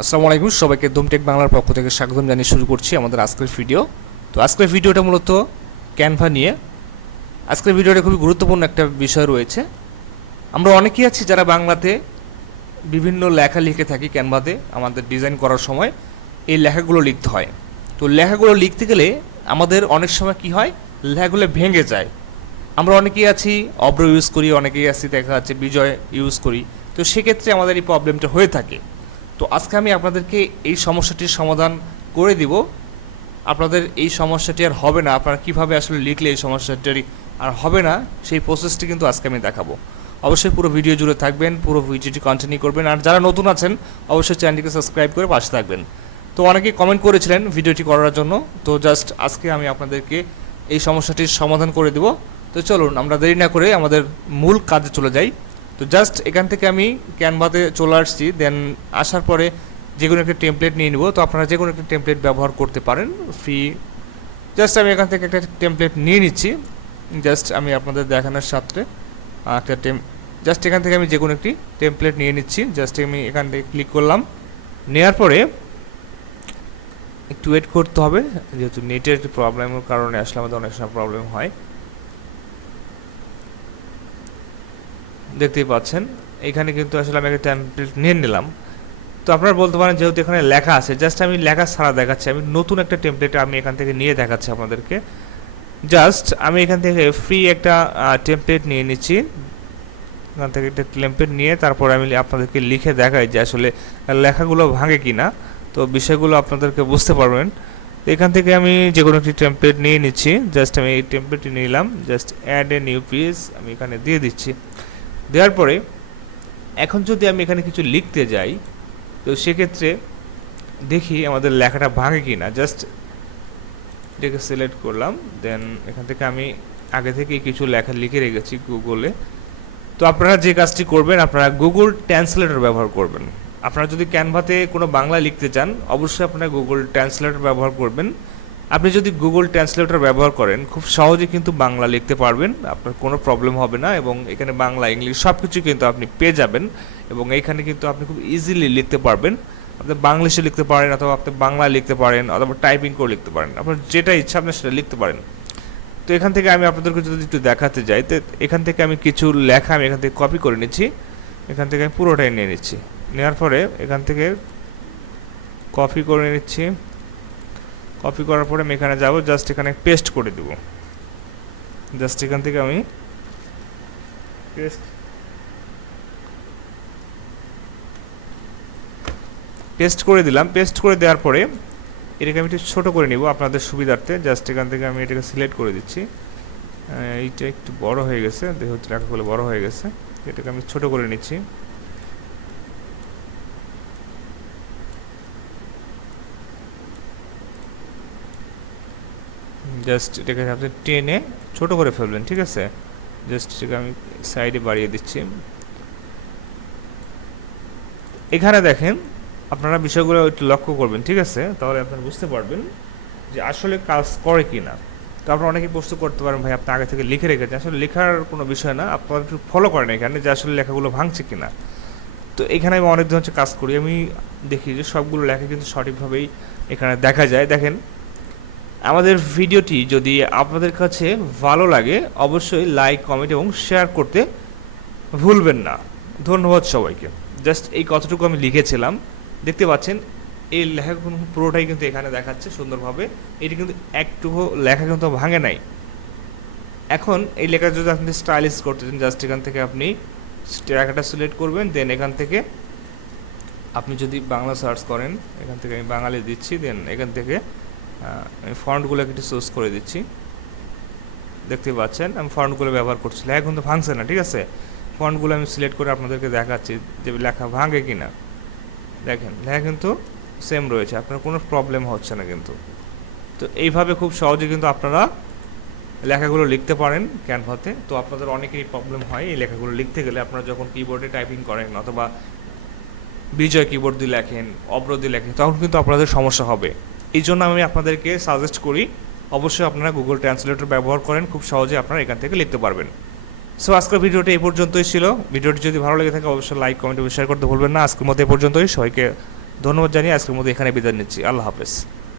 আসসালামু আলাইকুম, সবাইকে ধুমটেক বাংলার পক্ষ থেকে স্বাগতম জানিয়ে শুরু করছি আমাদের আজকের ভিডিও। তো আজকের ভিডিওটা মূলত ক্যানভা নিয়ে। আজকের ভিডিওটা খুবই গুরুত্বপূর্ণ একটা বিষয় রয়েছে। আমরা অনেকেই আছি যারা বাংলাতে বিভিন্ন লেখা লিখে থাকি ক্যানভাতে। আমাদের ডিজাইন করার সময় এই লেখাগুলো লিখতে হয়। তো লেখাগুলো লিখতে গেলে আমাদের অনেক সময় কি হয়, লেখাগুলো ভেঙে যায়। আমরা অনেকেই আছি অব্র ইউজ করি, অনেকেই আছি দেখা যাচ্ছে বিজয় ইউজ করি। তো সেক্ষেত্রে আমাদের এই প্রবলেমটা হয়ে থাকে। তো আজকে আমি আপনাদেরকে এই সমস্যাটির সমাধান করে দিব। আপনাদের এই সমস্যাটি আর হবে না। আপনারা কীভাবে আসলে লিখলে এই সমস্যাটি আর হবে না, সেই প্রসেসটি কিন্তু আজকে আমি দেখাবো। অবশ্যই পুরো ভিডিও জুড়ে থাকবেন, পুরো ভিডিওটি কন্টিনিউ করবেন। আর যারা নতুন আছেন অবশ্যই চ্যানেলটিকে সাবস্ক্রাইব করে পাশে থাকবেন। তো অনেকেই কমেন্ট করেছিলেন ভিডিওটি করার জন্য। তো জাস্ট আজকে আমি আপনাদেরকে এই সমস্যাটির সমাধান করে দেব। তো চলুন আমরা দেরি না করে আমাদের মূল কাজে চলে যাই। তো জাস্ট এখান থেকে আমি ক্যানভাতে চলে আসছি। দেন আসার পরে যে কোনো একটা টেমপ্লেট নিয়ে নেব। তো আপনারা যে কোনো একটা টেমপ্লেট ব্যবহার করতে পারেন ফ্রি। জাস্ট আমি এখান থেকে একটা টেমপ্লেট নিয়ে নিচ্ছি। জাস্ট আমি আপনাদের দেখানোর সাথে একটা জাস্ট এখান থেকে আমি যে কোনো একটি টেমপ্লেট নিয়ে নিচ্ছি। জাস্ট আমি এখান থেকে ক্লিক করলাম। নেওয়ার পরে একটু ওয়েট করতে হবে, যেহেতু নেটের একটি প্রবলেমের কারণে আসলে আমাদের অনেক সময় প্রবলেম হয়। দেখতেই পাচ্ছেন এখানে কিন্তু আসলে আমি একটা টেমপ্লেট নিয়ে নিলাম। তো আপনারা বলতে পারেন যেহেতু এখানে লেখা আছে, জাস্ট আমি লেখা ছাড়া দেখাচ্ছি। আমি নতুন একটা টেমপ্লেট আমি এখান থেকে নিয়ে দেখাচ্ছি আপনাদেরকে। জাস্ট আমি এখান থেকে ফ্রি একটা টেমপ্লেট নিয়ে নিচ্ছি। এখান থেকে একটা টেমপ্লেট নিয়ে তারপর আমি আপনাদেরকে লিখে দেখাই যে আসলে লেখাগুলো ভাঙে কি না। তো বিষয়গুলো আপনাদেরকে বুঝতে পারবেন। তো এখান থেকে আমি যে কোনো একটি টেমপ্লেট নিয়ে নিচ্ছি। জাস্ট আমি এই টেমপ্লেটটি নিলাম। Just add a new page আমি এখানে দিয়ে দিচ্ছি। দেওয়ার পরে এখন যদি আমি এখানে কিছু লিখতে যাই, তো সেক্ষেত্রে দেখি আমাদের লেখাটা ভাঙে কি না। জাস্ট এটাকে সিলেক্ট করলাম। দেন এখান থেকে আমি আগে থেকে কিছু লেখা লিখে রেখেছি গুগলে। তো আপনারা যে কাজটি করবেন, আপনারা গুগল ট্রান্সলেটর ব্যবহার করবেন। আপনারা যদি ক্যানভাতে কোনো বাংলা লিখতে চান অবশ্যই আপনারা গুগল ট্রান্সলেটর ব্যবহার করবেন। আপনি যদি গুগল ট্রান্সলেটর ব্যবহার করেন খুব সহজে কিন্তু বাংলা লিখতে পারবেন, আপনার কোনো প্রবলেম হবে না। এবং এখানে বাংলা ইংলিশ সব কিছু কিন্তু আপনি পেয়ে যাবেন। এবং এইখানে কিন্তু আপনি খুব ইজিলি লিখতে পারবেন। আপনি বাংলিশে লিখতে পারেন, অথবা আপনি বাংলা লিখতে পারেন, অথবা টাইপিং করে লিখতে পারেন। আপনার যেটা ইচ্ছা আপনি সেটা লিখতে পারেন। তো এখান থেকে আমি আপনাদেরকে যদি একটু দেখাতে যাই, তো এখান থেকে আমি কিছু লেখা আমি এখান থেকে কপি করে নিচ্ছি। এখান থেকে আমি পুরোটাই নিয়ে নিচ্ছি। নেওয়ার পরে এখান থেকে কপি করে নিচ্ছি। কপি করার পরে আমি এখানে যাব, জাস্ট এখানে পেস্ট করে দেব। জাস্ট এখান থেকে আমি পেস্ট করে দিলাম। পেস্ট করে দেওয়ার পরে এটাকে আমি একটু ছোটো করে নিব আপনাদের সুবিধার্থে। জাস্ট এখান থেকে আমি এটাকে সিলেক্ট করে দিচ্ছি। এইটা একটু বড় হয়ে গেছে, হচ্ছে লেখাগুলো বড় হয়ে গেছে। এটাকে আমি ছোটো করে নিচ্ছি। জাস্ট এটাকে আপনি টেনে ছোটো করে ফেলবেন, ঠিক আছে। জাস্ট এটাকে আমি সাইডে বাড়িয়ে দিচ্ছি। এখানে দেখেন আপনারা বিষয়গুলো একটু লক্ষ্য করবেন, ঠিক আছে। তাহলে আপনারা বুঝতে পারবেন যে আসলে কাজ করে কি না। তো আপনারা অনেকেই প্রশ্ন করতে পারেন ভাই আপনি আগে থেকে লিখে রেখেছেন। আসলে লেখার কোনো বিষয় না, আপনারা একটু ফলো করেন এখানে যে আসলে লেখাগুলো ভাঙছে কি না। তো এখানে আমি অনেক ধরনের কাজ করি, আমি দেখি যে সবগুলো লেখা কিন্তু সঠিকভাবেই এখানে দেখা যায়। দেখেন আমাদের ভিডিওটি যদি আপনাদের কাছে ভালো লাগে অবশ্যই লাইক, কমেন্ট এবং শেয়ার করতে ভুলবেন না। ধন্যবাদ সবাইকে। জাস্ট এই কতটুকু আমি লিখেছিলাম, দেখতে পাচ্ছেন এই লেখা পুরোটাই কিন্তু এখানে দেখাচ্ছে সুন্দরভাবে। এটি কিন্তু একটু লেখা কিন্তু ভাঙে নাই। এখন এই লেখা যদি আপনি স্টাইলিশ করতে চান, জাস্ট এখান থেকে আপনি লেখাটা সিলেক্ট করবেন। দেন এখান থেকে আপনি যদি বাংলা সার্চ করেন, এখান থেকে আমি বাঙালি দিচ্ছি। দেন এখান থেকে আমি ফন্টগুলোকে একটু চুজ করে দিচ্ছি। দেখতে পাচ্ছেন আমি ফন্টগুলো ব্যবহার করছি, লেখা কিন্তু ভাঙছে না, ঠিক আছে। ফন্টগুলো আমি সিলেক্ট করে আপনাদেরকে দেখাচ্ছি যে লেখা ভাঙে কি না। দেখেন লেখা কিন্তু সেম রয়েছে, আপনার কোনো প্রবলেম হচ্ছে না কিন্তু। তো এইভাবে খুব সহজে কিন্তু আপনারা লেখাগুলো লিখতে পারেন ক্যানভাতে। তো আপনাদের অনেকেরই প্রবলেম হয় এই লেখাগুলো লিখতে গেলে। আপনারা যখন কিবোর্ডে টাইপিং করেন অথবা বিজয় কিবোর্ড দিয়ে লেখেন, অব্র দিয়ে লেখেন, তখন কিন্তু আপনাদের সমস্যা হবে। এই জন্য আমি আপনাদেরকে সাজেস্ট করি অবশ্যই আপনারা গুগল ট্রান্সলেটর ব্যবহার করেন, খুব সহজে আপনারা এখান থেকে লিখতে পারবেন। সো আজকের ভিডিওটা এই পর্যন্তই ছিল। ভিডিওটি যদি ভালো লেগে থাকে অবশ্যই লাইক, কমেন্ট এবং শেয়ার করতে ভুলবেন না। আজকের মতো এই পর্যন্তই। সবাইকে ধন্যবাদ জানিয়ে আজকের মতো এখানে বিদায় নিচ্ছি। আল্লাহ হাফেজ।